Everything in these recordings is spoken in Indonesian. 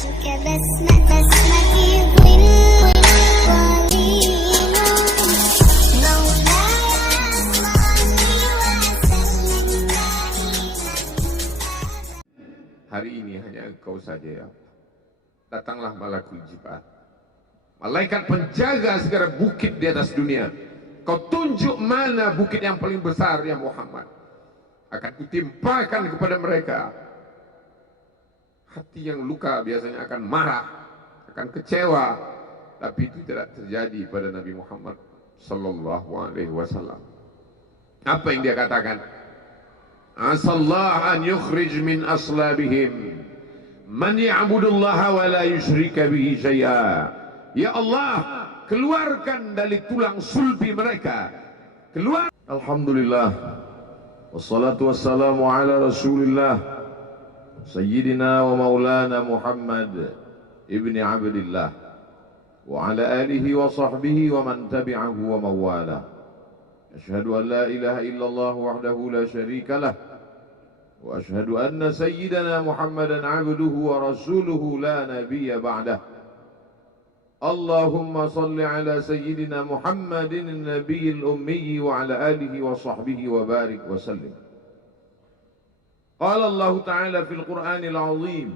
Hari ini hanya Engkau saja ya. Datanglah malakul jibal, malaikat penjaga segala bukit di atas dunia. Kau tunjuk mana bukit yang paling besar ya Muhammad. Akan kutimpakan kepada mereka. Hati yang luka biasanya akan marah, akan kecewa, tapi itu tidak terjadi pada Nabi Muhammad sallallahu alaihi wasallam. Apa yang dia katakan? Asallah an yukhrij min aslabihim man ya'budullaha wa la yusyrika bihi syai'a. Ya Allah, keluarkan dari tulang sulbi mereka. Keluar. Alhamdulillah. Wassalatu wassalamu ala Rasulillah Sayyidina wa maulana Muhammad ibni Abdillah wa ala alihi wa sahbihi wa man tabi'ahu wa mawala. Asyhadu an la ilaha illallah wahdahu la syarika lah wa asyhadu anna sayyidana Muhammadan abduhu wa rasuluhu la nabiyya ba'dah. Allahumma salli ala sayyidina Muhammadin nabiyil ummi wa ala alihi wa sahbihi wa barik wa sallim. Qala Allah Ta'ala fil Qur'anil azim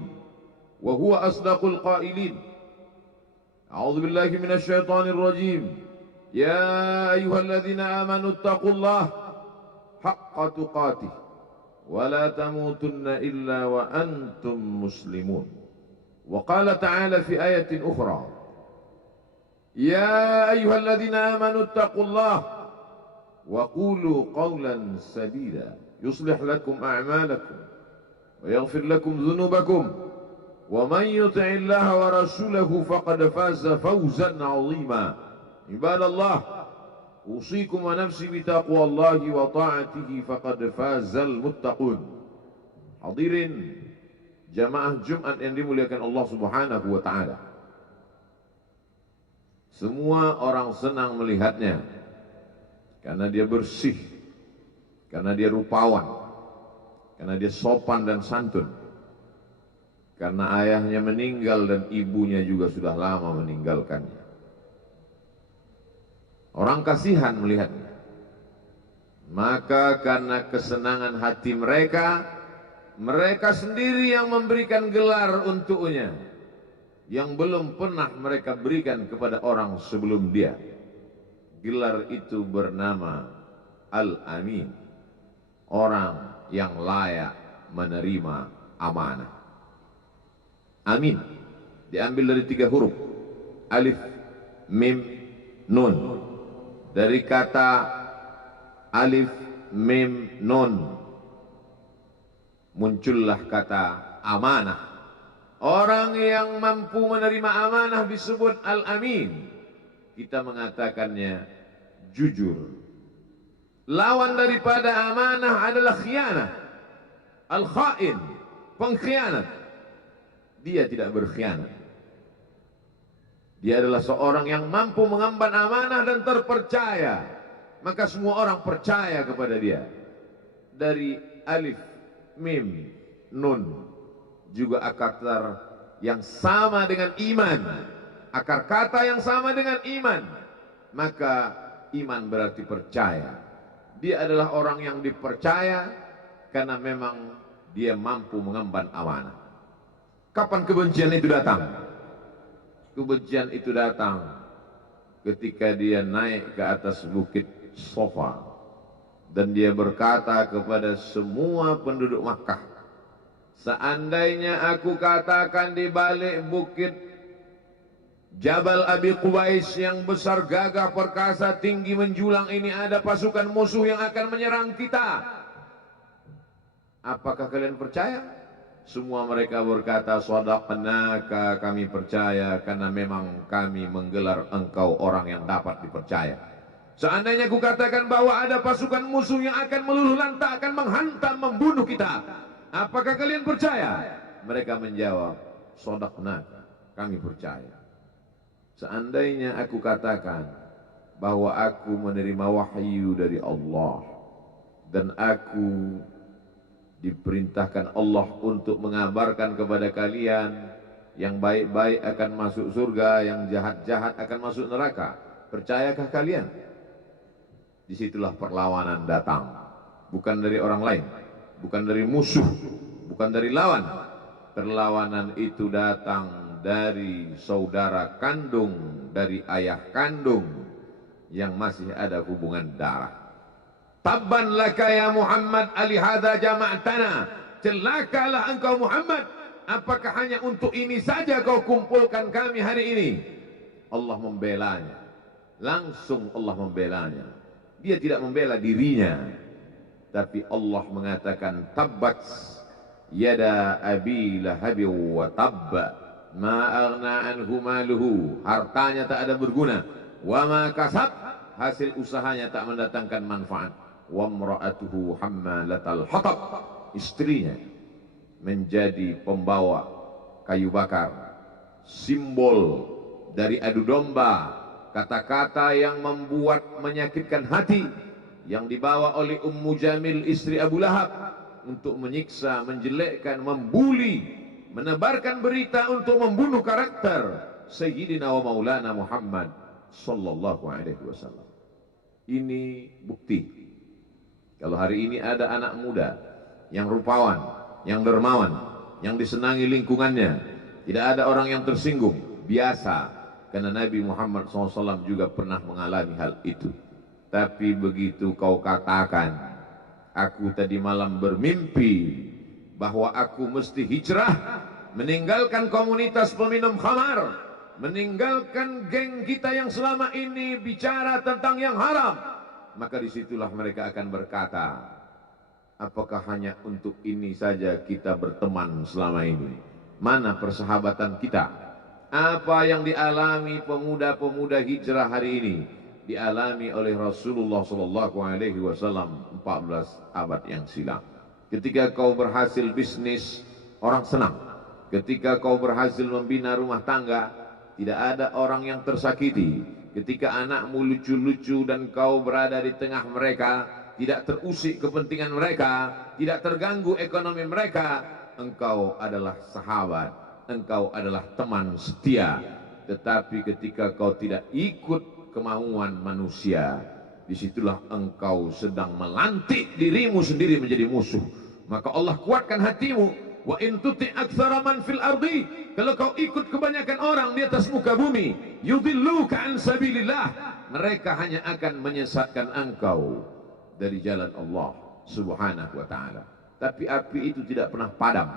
wa huwa asdaqul qailin. A'udzu billahi minasy syaithanir rajim. Ya ayyuhalladzina amanu taqullaha haqqa tuqatih wa la tamutunna illa wa antum muslimun. Wa qala ta'ala fi ayatin ukhra, ya ayyuhalladzina amanu taqullaha wa qulu qawlan sadida yuslih lakum a'malakum wa yaghfir lakum dhunubakum wa man yuti'illaha wa rasulahu faqad faza fawzan 'azima. Ibadallah, usikum wa nafsi bitaqwallahi wa ta'atihi faqad fazal muttaqun. Hadirin jamaah Jumat yang dimuliakan Allah Subhanahu wa taala. Semua orang senang melihatnya karena dia bersih, karena dia rupawan, karena dia sopan dan santun, karena ayahnya meninggal dan ibunya juga sudah lama meninggalkannya. Orang kasihan melihatnya. Maka karena kesenangan hati mereka, mereka sendiri yang memberikan gelar untuknya yang belum pernah mereka berikan kepada orang sebelum dia. Gelar itu bernama Al-Amin, orang yang layak menerima amanah. Amin diambil dari 3 huruf, alif, mim, nun. Dari kata alif, mim, nun muncullah kata amanah. Orang yang mampu menerima amanah disebut Al-Amin. Kita mengatakannya jujur. Lawan daripada amanah adalah khianah, al-khain, pengkhianat. Dia tidak berkhianat. Dia adalah seorang yang mampu mengemban amanah dan terpercaya. Maka semua orang percaya kepada dia. Dari alif, mim, nun juga akar yang sama dengan iman. Akar kata yang sama dengan iman. Maka iman berarti percaya. Dia adalah orang yang dipercaya karena memang dia mampu mengemban amanah. Kapan kebencian itu datang? Kebencian itu datang ketika dia naik ke atas bukit Safa dan dia berkata kepada semua penduduk Makkah, seandainya aku katakan di balik bukit Jabal Abi Qubais yang besar, gagah, perkasa, tinggi, menjulang ini ada pasukan musuh yang akan menyerang kita, apakah kalian percaya? Semua mereka berkata, shadaqnaka, kami percaya karena memang kami menggelar engkau orang yang dapat dipercaya. Seandainya aku katakan bahwa ada pasukan musuh yang akan meluluh lantak, akan menghantam, membunuh kita, apakah kalian percaya? Mereka menjawab, shadaqnaka, kami percaya. Seandainya aku katakan bahwa aku menerima wahyu dari Allah dan aku diperintahkan Allah untuk mengabarkan kepada kalian Yang baik-baik akan masuk surga, yang jahat-jahat akan masuk neraka. Percayakah kalian? Disitulah perlawanan datang. Bukan dari orang lain, bukan dari musuh, bukan dari lawan. Perlawanan itu datang dari saudara kandung, dari ayah kandung yang masih ada hubungan darah. Tabban laka ya Muhammad alihada jama'tana. Celakalah engkau Muhammad, apakah hanya untuk ini saja kau kumpulkan kami hari ini? Allah membelanya. Langsung Allah membelanya. Dia tidak membela dirinya, tapi Allah mengatakan tabbat yada abi lahabi wa tabba ma aghna anhu maluhu. Hartanya tak ada berguna. Wa ma kasab, hasil usahanya tak mendatangkan manfaat. Wa imra'atuhu hammalatal hatab, istrinya menjadi pembawa kayu bakar, simbol dari adu domba, kata-kata yang membuat menyakitkan hati, yang dibawa oleh Ummu Jamil istri Abu Lahab untuk menyiksa, menjelekkan, membuli, menebarkan berita untuk membunuh karakter Sayyidina wa Maulana Muhammad sallallahu alaihi wasallam. Ini bukti kalau hari ini ada anak muda yang rupawan, yang dermawan, yang disenangi lingkungannya, tidak ada orang yang tersinggung, biasa, karena Nabi Muhammad SAW juga pernah mengalami hal itu. Tapi begitu kau katakan, aku tadi malam bermimpi bahwa aku mesti hijrah, meninggalkan komunitas peminum khamar, meninggalkan geng kita yang selama ini bicara tentang yang haram, maka disitulah mereka akan berkata, apakah hanya untuk ini saja kita berteman selama ini? Mana persahabatan kita? Apa yang dialami pemuda-pemuda hijrah hari ini dialami oleh Rasulullah sallallahu alaihi wasallam 14 abad yang silam. Ketika kau berhasil bisnis, orang senang. Ketika kau berhasil membina rumah tangga, tidak ada orang yang tersakiti. Ketika anakmu lucu-lucu dan kau berada di tengah mereka, tidak terusik kepentingan mereka, tidak terganggu ekonomi mereka, engkau adalah sahabat, engkau adalah teman setia. Tetapi ketika kau tidak ikut kemauan manusia, disitulah engkau sedang melantik dirimu sendiri menjadi musuh. Maka Allah kuatkan hatimu. Wa in tuti aktsara man fil ardi, kalau kau ikut kebanyakan orang di atas muka bumi, yudilluka an sabilillah, mereka hanya akan menyesatkan engkau dari jalan Allah Subhanahu wa taala. Tapi api itu tidak pernah padam.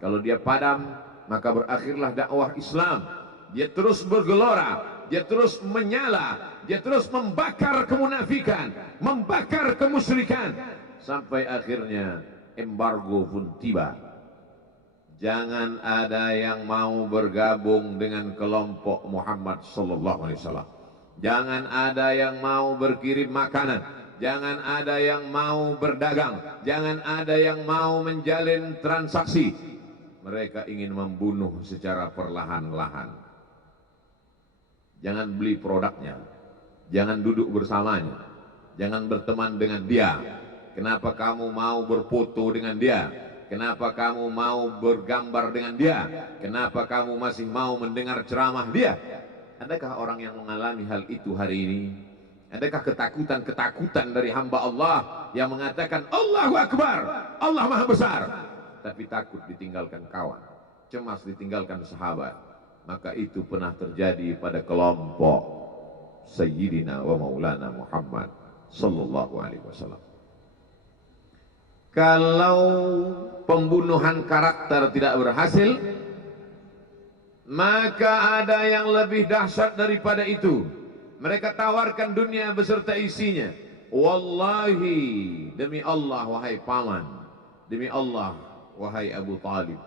Kalau dia padam, maka berakhirlah dakwah Islam. Dia terus bergelora, dia terus menyala, dia terus membakar kemunafikan, membakar kemusyrikan, sampai akhirnya embargo pun tiba. Jangan ada yang mau bergabung dengan kelompok Muhammad sallallahu alaihi wasallam. Jangan ada yang mau berkirim makanan. Jangan ada yang mau berdagang. Jangan ada yang mau menjalin transaksi. Mereka ingin membunuh secara perlahan-lahan. Jangan beli produknya. Jangan duduk bersamanya. Jangan berteman dengan dia. Kenapa kamu mau berfoto dengan dia? Kenapa kamu mau bergambar dengan dia? Kenapa kamu masih mau mendengar ceramah dia? Adakah orang yang mengalami hal itu hari ini? Adakah ketakutan-ketakutan dari hamba Allah yang mengatakan Allahu Akbar, Allah Maha Besar, tapi takut ditinggalkan kawan, cemas ditinggalkan sahabat? Maka itu pernah terjadi pada kelompok Sayyidina wa Maulana Muhammad sallallahu alaihi wasallam. Kalau pembunuhan karakter tidak berhasil, maka ada yang lebih dahsyat daripada itu. Mereka tawarkan dunia beserta isinya. Wallahi, demi Allah wahai paman, demi Allah wahai Abu Talib,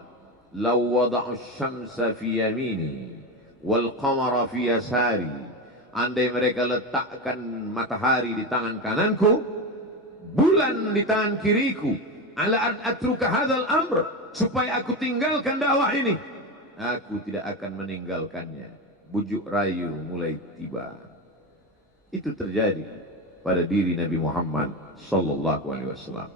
law wada'u syamsa fi yamini wal qamara fi yasari, andai mereka letakkan matahari di tangan kananku, bulan di tangan kiriku, ala an atruka hadzal amr, supaya aku tinggalkan dakwah ini, aku tidak akan meninggalkannya. Bujuk rayu mulai tiba. Itu terjadi pada diri Nabi Muhammad sallallahu alaihi wasallam.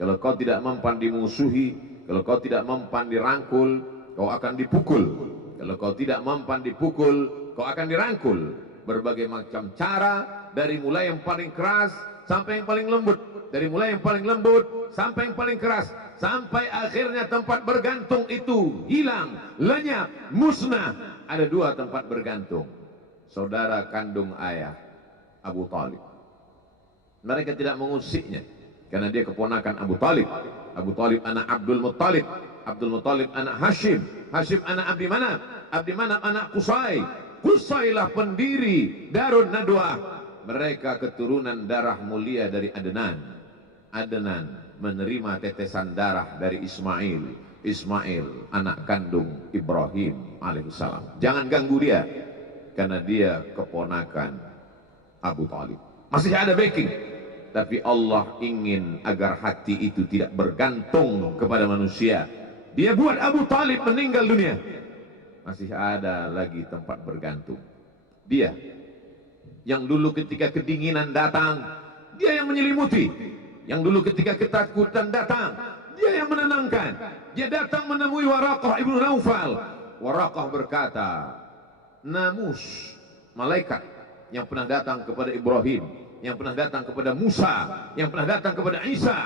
Kalau kau tidak mempan dimusuhi, kalau kau tidak mempan dirangkul, kau akan dipukul. Kalau kau tidak mempan dipukul, kau akan dirangkul. Berbagai macam cara, dari mulai yang paling keras sampai yang paling lembut, dari mulai yang paling lembut sampai yang paling keras, sampai akhirnya tempat bergantung itu hilang, lenyap, musnah. Ada dua tempat bergantung, saudara kandung ayah Abu Talib. Mereka tidak mengusiknya karena dia keponakan Abu Talib. Abu Talib anak Abdul Muttalib, Abdul Muttalib anak Hashim, Hashim anak Abdi Manaf, Abdi Manaf anak Qusay, Qusaylah pendiri Darun Nadwah. Mereka keturunan darah mulia dari Adnan. Adnan menerima tetesan darah dari Ismail. Ismail anak kandung Ibrahim alaihissalam. Jangan ganggu dia karena dia keponakan Abu Talib. Masih ada backing, tapi Allah ingin agar hati itu tidak bergantung kepada manusia. Dia buat Abu Talib meninggal dunia, masih ada lagi tempat bergantung. Dia yang dulu ketika kedinginan datang, dia yang menyelimuti. Yang dulu ketika ketakutan datang, dia yang menenangkan. Dia datang menemui Waraqah ibnu Naufal. Waraqah berkata, Namus, malaikat yang pernah datang kepada Ibrahim, yang pernah datang kepada Musa, yang pernah datang kepada Isa,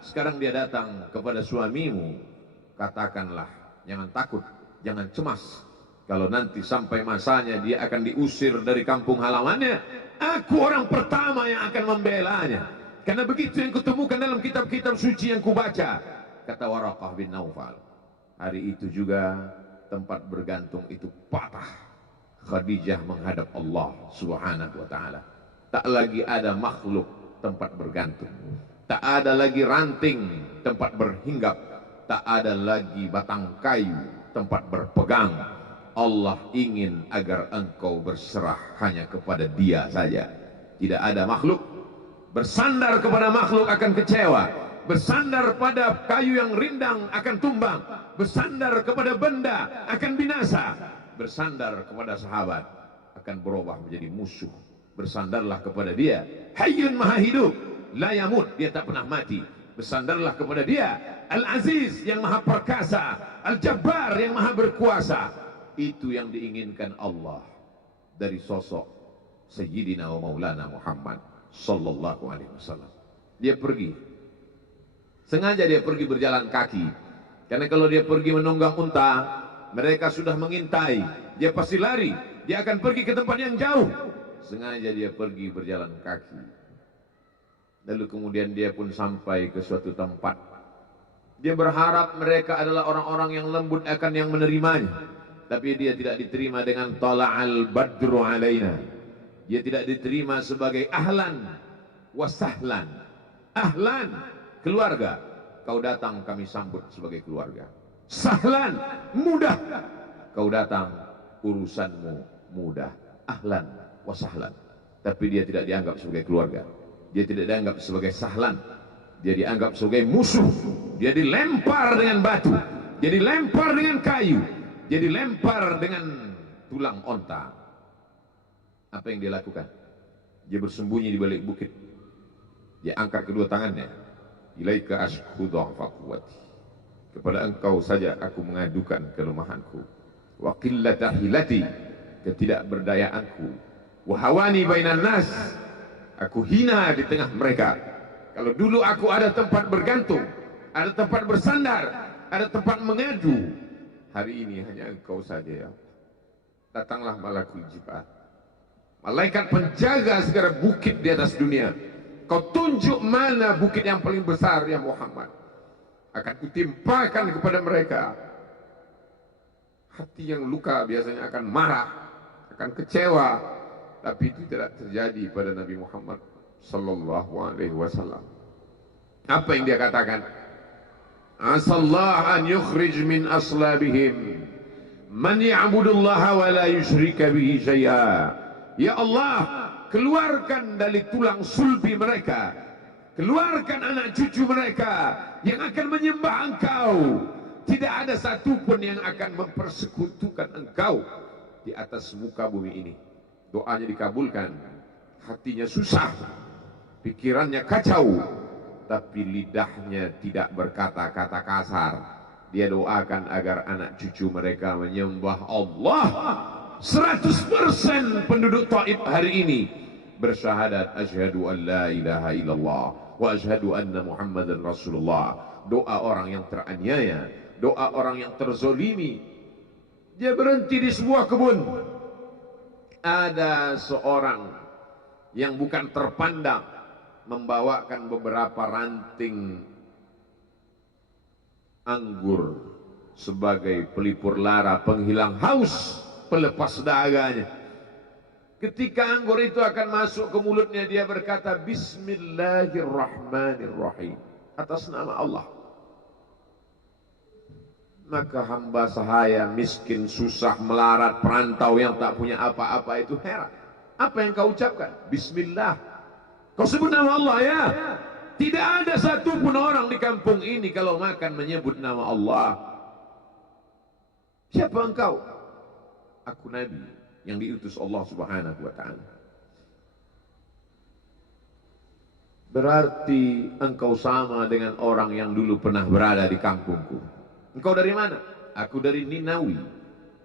sekarang dia datang kepada suamimu. Katakanlah, jangan takut, jangan cemas. Kalau nanti sampai masanya dia akan diusir dari kampung halamannya, aku orang pertama yang akan membelanya. Karena begitu yang kutemukan dalam kitab-kitab suci yang kubaca, kata Waraqah bin Naufal. Hari itu juga tempat bergantung itu patah. Khadijah menghadap Allah subhanahu wa ta'ala. Tak lagi ada makhluk tempat bergantung, tak ada lagi ranting tempat berhinggap, tak ada lagi batang kayu tempat berpegang. Allah ingin agar engkau berserah hanya kepada Dia saja. Tidak ada makhluk. Bersandar kepada makhluk akan kecewa, bersandar pada kayu yang rindang akan tumbang, bersandar kepada benda akan binasa, bersandar kepada sahabat akan berubah menjadi musuh. Bersandarlah kepada Dia, Hayyun Maha Hidup, la yamut, Dia tak pernah mati. Bersandarlah kepada Dia, Al-Aziz yang Maha Perkasa, Al-Jabbar yang Maha Berkuasa. Itu yang diinginkan Allah dari sosok Sayyidina wa Maulana Muhammad sallallahu alaihi wasallam. Dia pergi, sengaja dia pergi berjalan kaki, karena kalau dia pergi menunggang unta, mereka sudah mengintai, dia pasti lari, dia akan pergi ke tempat yang jauh. Sengaja dia pergi berjalan kaki. Lalu kemudian dia pun sampai ke suatu tempat. Dia berharap mereka adalah orang-orang yang lembut akan yang menerimanya, tapi dia tidak diterima dengan tala'al badru alaina. Dia tidak diterima sebagai ahlan wasahlan. Ahlan, keluarga, kau datang kami sambut sebagai keluarga. Sahlan, mudah, kau datang urusanmu mudah. Ahlan wasahlan. Tapi dia tidak dianggap sebagai keluarga, dia tidak dianggap sebagai sahlan, dia dianggap sebagai musuh. Dia dilempar dengan batu, dia dilempar dengan kayu, dia dilempar dengan tulang onta. Apa yang dia lakukan? Dia bersembunyi di balik bukit. Dia angkat kedua tangannya. Ilaika ashku dha'fa quwwati. Kepada engkau saja aku mengadukan kelemahanku. Wa qillata hilati, ketidakberdayaanku. Wa hawani bainan nas, aku hina di tengah mereka. Kalau dulu aku ada tempat bergantung, ada tempat bersandar, ada tempat mengadu, hari ini hanya engkau saja ya. Datanglah malakul jibal, malaikat penjaga segala bukit di atas dunia. Kau tunjuk mana bukit yang paling besar ya Muhammad, akan kutimpakan kepada mereka. Hati yang luka biasanya akan marah, akan kecewa, tapi itu tidak terjadi pada Nabi Muhammad sallallahu alaihi wasallam. Apa yang dia katakan? Asallah an yukhrij min aslabihim man ya'budullaha wa la yusyrika bihi syai'a. Ya Allah, keluarkan dari tulang sulbi mereka, keluarkan anak cucu mereka yang akan menyembah Engkau. Tidak ada satupun yang akan mempersekutukan Engkau di atas muka bumi ini. Doanya dikabulkan, hatinya susah, pikirannya kacau, tapi lidahnya tidak berkata-kata kasar. Dia doakan agar anak cucu mereka menyembah Allah. 100% penduduk Taif hari ini bersyahadat asyhadu an la ilaha illallah wa asyhadu anna Muhammadan Rasulullah. Doa orang yang teraniaya, doa orang yang terzolimi. Dia berhenti di sebuah kebun. Ada seorang yang bukan terpandang membawakan beberapa ranting anggur sebagai pelipur lara, penghilang haus, pelepas dahaganya. Ketika anggur itu akan masuk ke mulutnya, dia berkata Bismillahirrahmanirrahim, atas nama Allah. Maka hamba sahaya miskin, susah, melarat, perantau yang tak punya apa-apa itu heran. Apa yang kau ucapkan? Bismillah. Kau sebut nama Allah ya. Tidak ada satupun orang di kampung ini kalau makan menyebut nama Allah. Siapa engkau? Aku Nabi yang diutus Allah Subhanahu wa ta'ala. Berarti engkau sama dengan orang yang dulu pernah berada di kampungku. Engkau dari mana? Aku dari Ninawi.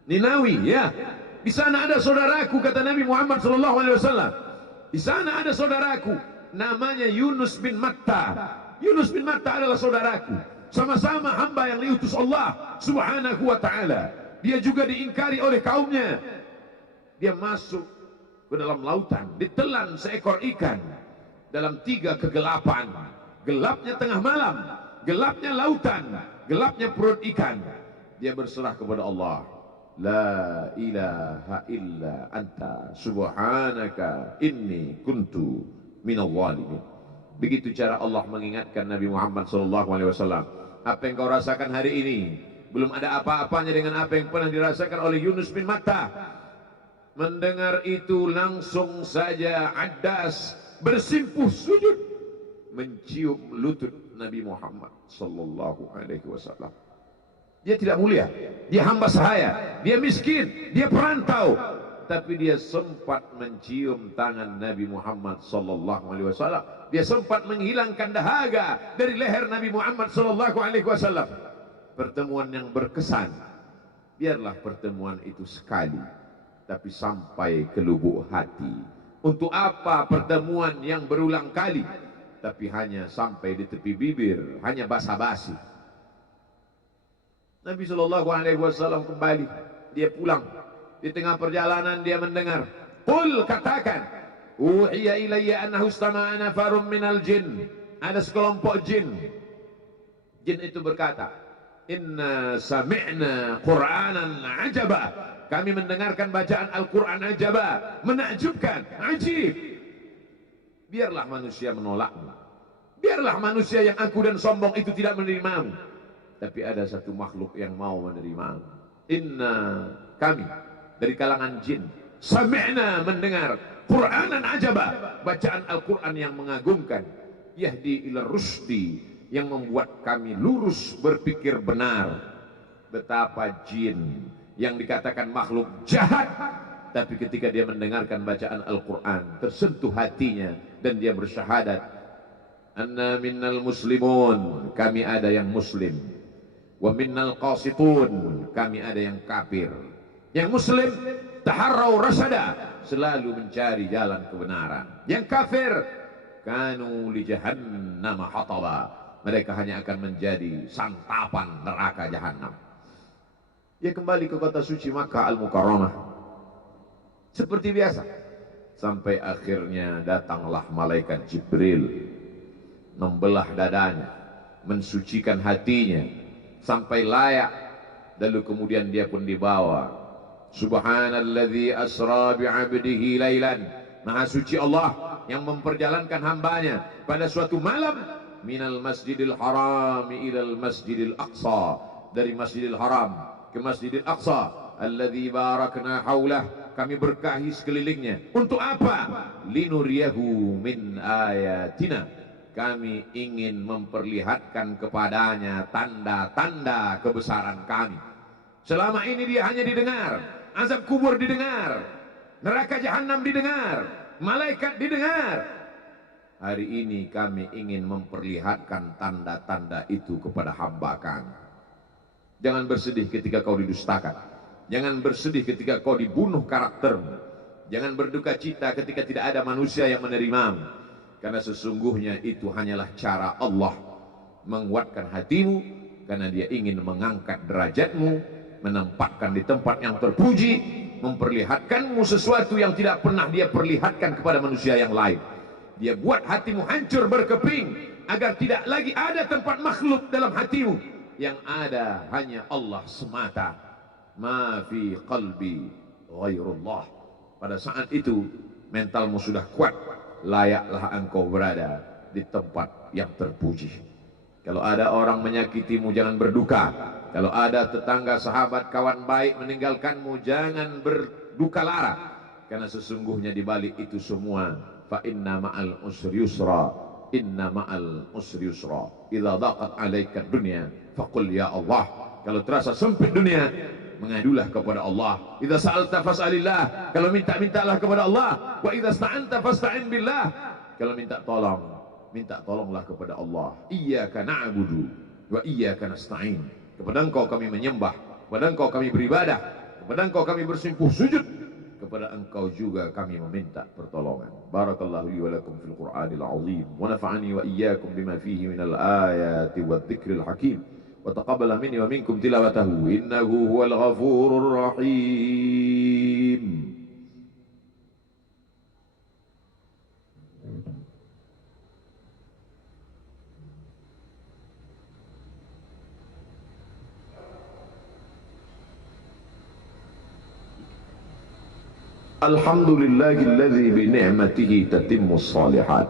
Ninawi, ya. Di sana ada saudaraku, kata Nabi Muhammad SAW. Di sana ada saudaraku, namanya Yunus bin Matta. Yunus bin Matta adalah saudaraku. Sama-sama hamba yang diutus Allah Subhanahu wa ta'ala. Dia juga diingkari oleh kaumnya. Dia masuk ke dalam lautan, ditelan seekor ikan dalam 3 kegelapan. Gelapnya tengah malam, gelapnya lautan, gelapnya perut ikan. Dia berserah kepada Allah. La ilaha illa anta subhanaka inni kuntu minal zalimin. Begitu cara Allah mengingatkan Nabi Muhammad SAW. Apa yang kau rasakan hari ini belum ada apa-apanya dengan apa yang pernah dirasakan oleh Yunus bin Matta. Mendengar itu langsung saja Addas bersimpuh sujud mencium lutut Nabi Muhammad SAW. Dia tidak mulia, dia hamba sahaya, dia miskin, dia perantau, tapi dia sempat mencium tangan Nabi Muhammad SAW. Dia sempat menghilangkan dahaga dari leher Nabi Muhammad SAW. Pertemuan yang berkesan. Biarlah pertemuan itu sekali, tapi sampai ke lubuk hati. Untuk apa pertemuan yang berulang kali, tapi hanya sampai di tepi bibir, hanya basa-basi. Nabi SAW kembali, dia pulang. Di tengah perjalanan dia mendengar, qul, katakan, uhiya ilayya annahu istama'a nafarun minal jin. Ada sekelompok jin. Jin itu berkata, inna sami'na qur'anan ajaba. Kami mendengarkan bacaan Al-Quran ajaba, menakjubkan, ajib. Biarlah manusia menolakmu, biarlah manusia yang angkuh dan sombong itu tidak menerimamu, tapi ada satu makhluk yang mau menerimamu. Inna, kami dari kalangan jin, sami'na, mendengar Qur'anan ajaba, bacaan Al-Quran yang mengagumkan, yahdi ila rusdi, yang membuat kami lurus berpikir benar. Betapa jin yang dikatakan makhluk jahat, tapi ketika dia mendengarkan bacaan Al-Quran tersentuh hatinya dan dia bersyahadat, anna minnal muslimun, kami ada yang muslim, wa minnal qasitun, kami ada yang kafir. Yang muslim taharrau rasada, selalu mencari jalan kebenaran. Yang kafir kanu li jahannam hataba, mereka hanya akan menjadi santapan neraka jahanam. Dia kembali ke kota suci Makkah Al-Mukarramah seperti biasa, sampai akhirnya datanglah malaikat Jibril, membelah dadanya, mensucikan hatinya sampai layak, lalu kemudian dia pun dibawa. Subhanalladzi asra bi'abdihi lailan, maha suci Allah yang memperjalankan hambanya pada suatu malam, minal masjidil haram ilal masjidil aqsa, dari masjidil haram ke masjidil aqsa, alladzi barakna haulah, kami berkahi sekelilingnya. Untuk apa? Linuriyahu min ayatina, kami ingin memperlihatkan kepadanya tanda-tanda kebesaran kami. Selama ini dia hanya didengar, azab kubur didengar, neraka jahanam didengar, malaikat didengar. Hari ini kami ingin memperlihatkan tanda-tanda itu kepada hamba kami. Jangan bersedih ketika kau didustakan. Jangan bersedih ketika kau dibunuh karaktermu. Jangan berduka cita ketika tidak ada manusia yang menerimamu. Karena sesungguhnya itu hanyalah cara Allah menguatkan hatimu, karena Dia ingin mengangkat derajatmu, menempatkan di tempat yang terpuji, memperlihatkanmu sesuatu yang tidak pernah Dia perlihatkan kepada manusia yang lain. Dia buat hatimu hancur berkeping agar tidak lagi ada tempat makhluk dalam hatimu, yang ada hanya Allah semata. Ma fi qalbi ghairullah. Pada saat itu mentalmu sudah kuat, layaklah engkau berada di tempat yang terpuji. Kalau ada orang menyakitimu, jangan berduka. Kalau ada tetangga, sahabat, kawan baik meninggalkanmu, jangan berduka lara. Karena sesungguhnya di balik itu semua, fa inna ma'al usri yusra, inna ma'al usri yusra. Idza daqat 'alaika dunya faqul ya Allah. Kalau terasa sempit dunia, mengadulah kepada Allah. Idza sa'alta fas'alillah. Kalau minta-mintalah kepada Allah. Wa idza sta'anta fasta'in billah. Kalau minta tolong, minta tolonglah kepada Allah. Iyyaka na'budu wa iyyaka nasta'in. Kepada Engkau kami menyembah, kepada Engkau kami beribadah, kepada Engkau kami bersimpuh sujud, kepada Engkau juga kami meminta pertolongan. Barakallahu li wa lakum fil Qur'anil azim wa nafa'ani wa iyyakum bima fihi minal ayati wadh-dhikril hakim. وتقبل مني ومنكم تلاوته إنه هو الغفور الرحيم. الحمد لله الذي بنعمته تتم الصالحات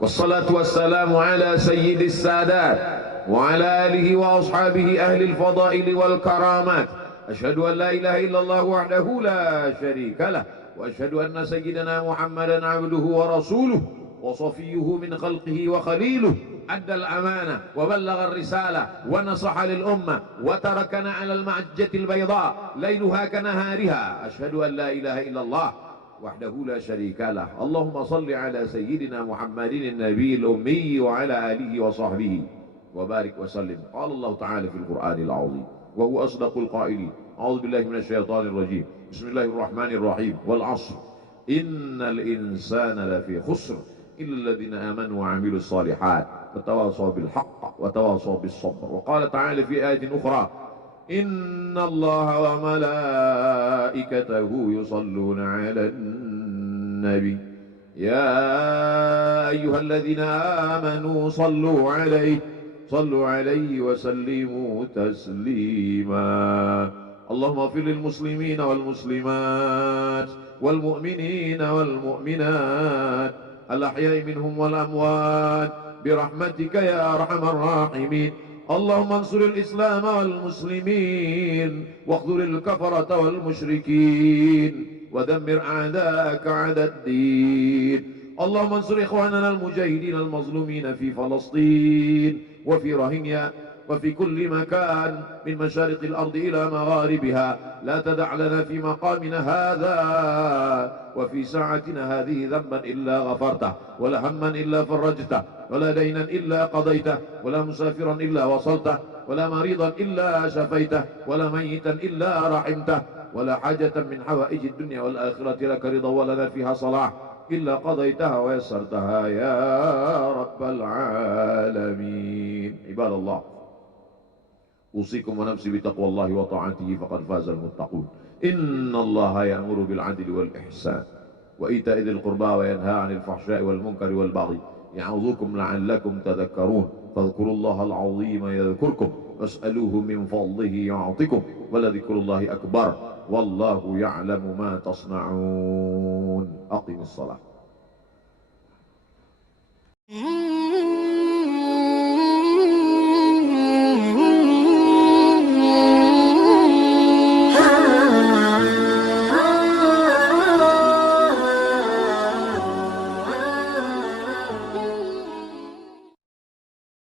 والصلاة والسلام على سيد السادات وعلى آله وأصحابه أهل الفضائل والكرامات. أشهد أن لا إله إلا الله وحده لا شريك له وأشهد أن سيدنا محمدا عبده ورسوله وصفيه من خلقه وخليله. أدى الأمانة وبلغ الرسالة ونصح للأمة وتركنا على المعجة البيضاء ليلها كنهارها. أشهد أن لا إله إلا الله وحده لا شريك له. اللهم صل على سيدنا محمد النبي الأمي وعلى آله وصحبه وبارك وسلم. قال الله تعالى في القرآن العظيم وهو أصدق القائلين. أعوذ بالله من الشيطان الرجيم. بسم الله الرحمن الرحيم. والعصر إن الإنسان لفي خسر إلا الذين آمنوا وعملوا الصالحات وتواصوا بالحق وتواصوا بالصبر. وقال تعالى في آية أخرى إن الله وملائكته يصلون على النبي يا أيها الذين آمنوا صلوا عليه وسلموا تسليما. اللهم اغفر للمسلمين والمسلمات والمؤمنين والمؤمنات الأحياء منهم والأموات برحمتك يا أرحم الراحمين. اللهم انصر الإسلام والمسلمين واخذل الكفرة والمشركين ودمر أعداءك أعداء الدين. اللهم انصر إخواننا المجاهدين المظلومين في فلسطين وفي روهينيا وفي كل مكان من مشارق الأرض إلى مغاربها. لا تدع لنا في مقامنا هذا وفي ساعتنا هذه ذنبا إلا غفرته ولا هما إلا فرجته ولا دينا إلا قضيته ولا مسافرا إلا وصلته ولا مريضا إلا شفيته ولا ميتا إلا رحمته ولا حاجة من حوائج الدنيا والآخرة لك رضا ولنا فيها صلاح إلا قضيتها ويسرتها يا رب العالمين. عباد الله أوصيكم ونفسي بتقوى الله وطاعته فقد فاز المتقون. إن الله يأمر بالعدل والإحسان وإيتاء ذي القربى وينهى عن الفحشاء والمنكر والبغي يعظكم لعلكم تذكرون. فاذكروا الله العظيم يذكركم واسألوه من فضله يعطكم ولذكر الله أكبر والله يعلم ما تصنعون. أقم الصلاة.